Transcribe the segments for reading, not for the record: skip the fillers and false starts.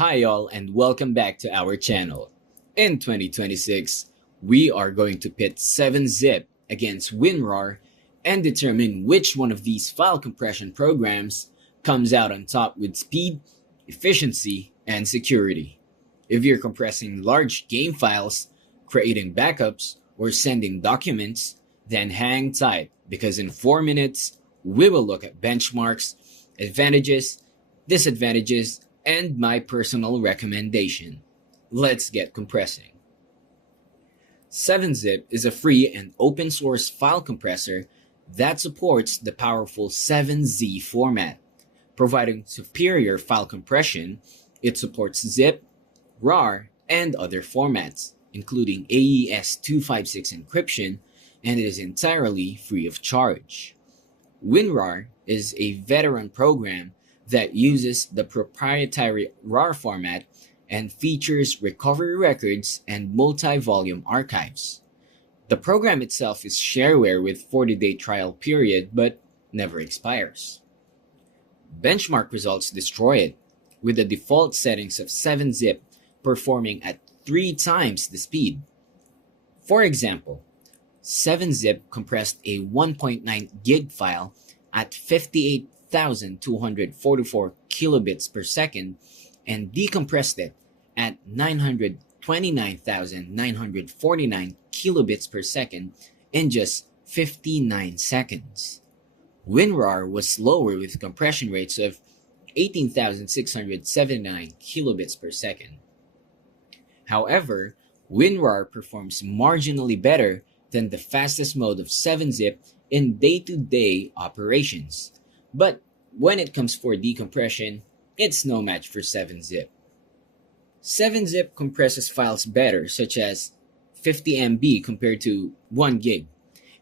Hi y'all and welcome back to our channel. In 2026, we are going to pit 7-Zip against WinRar and determine which one of these file compression programs comes out on top with speed, efficiency, and security. If you're compressing large game files, creating backups, or sending documents, then hang tight because in 4 minutes, we will look at benchmarks, advantages, disadvantages, and my personal recommendation. Let's get compressing. 7-Zip is a free and open source file compressor that supports the powerful 7Z format. Providing superior file compression, it supports zip, RAR, and other formats, including AES-256 encryption, and it is entirely free of charge. WinRar is a veteran program that uses the proprietary RAR format and features recovery records and multi-volume archives. The program itself is shareware with 40-day trial period but never expires. Benchmark results destroy it, with the default settings of 7-Zip performing at 3 times the speed. For example, 7-Zip compressed a 1.9 gig file at 58,244 kilobits per second and decompressed it at 929,949 kilobits per second in just 59 seconds. WinRAR was slower with compression rates of 18,679 kilobits per second. However, WinRAR performs marginally better than the fastest mode of 7-Zip in day-to-day operations. But when it comes for decompression, it's no match for 7-Zip. 7-Zip compresses files better, such as 50 MB compared to 1 gig.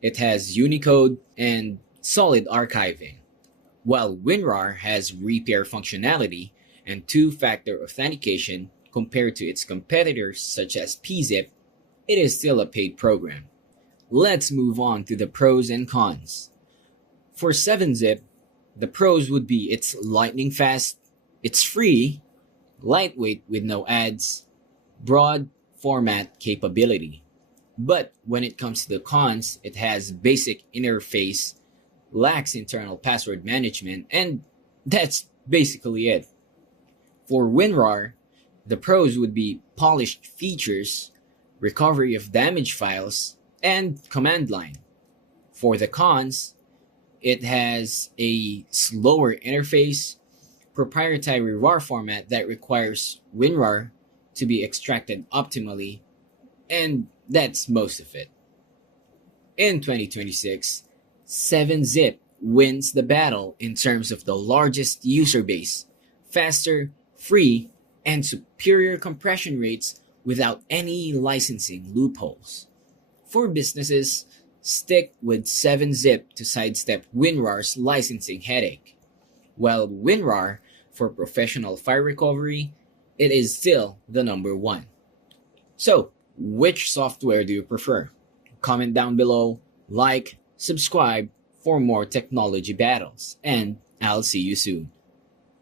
It has Unicode and solid archiving, while WinRAR has repair functionality and two-factor authentication compared to its competitors such as PZip. It is still a paid program. Let's move on to the pros and cons. For 7-Zip, the pros would be it's lightning fast, it's free, lightweight with no ads, broad format capability. But when it comes to the cons, it has basic interface, lacks internal password management, and that's basically it. For WinRAR, the pros would be polished features, recovery of damaged files, and command line. For the cons, it has a slower interface, proprietary RAR format that requires WinRAR to be extracted optimally, and that's most of it. In 2026, 7-Zip wins the battle in terms of the largest user base, faster, free, and superior compression rates without any licensing loopholes. For businesses, stick with 7-Zip to sidestep WinRAR's licensing headache. While WinRAR, for professional file recovery, it is still the number one. So, which software do you prefer? Comment down below, like, subscribe for more technology battles, and I'll see you soon.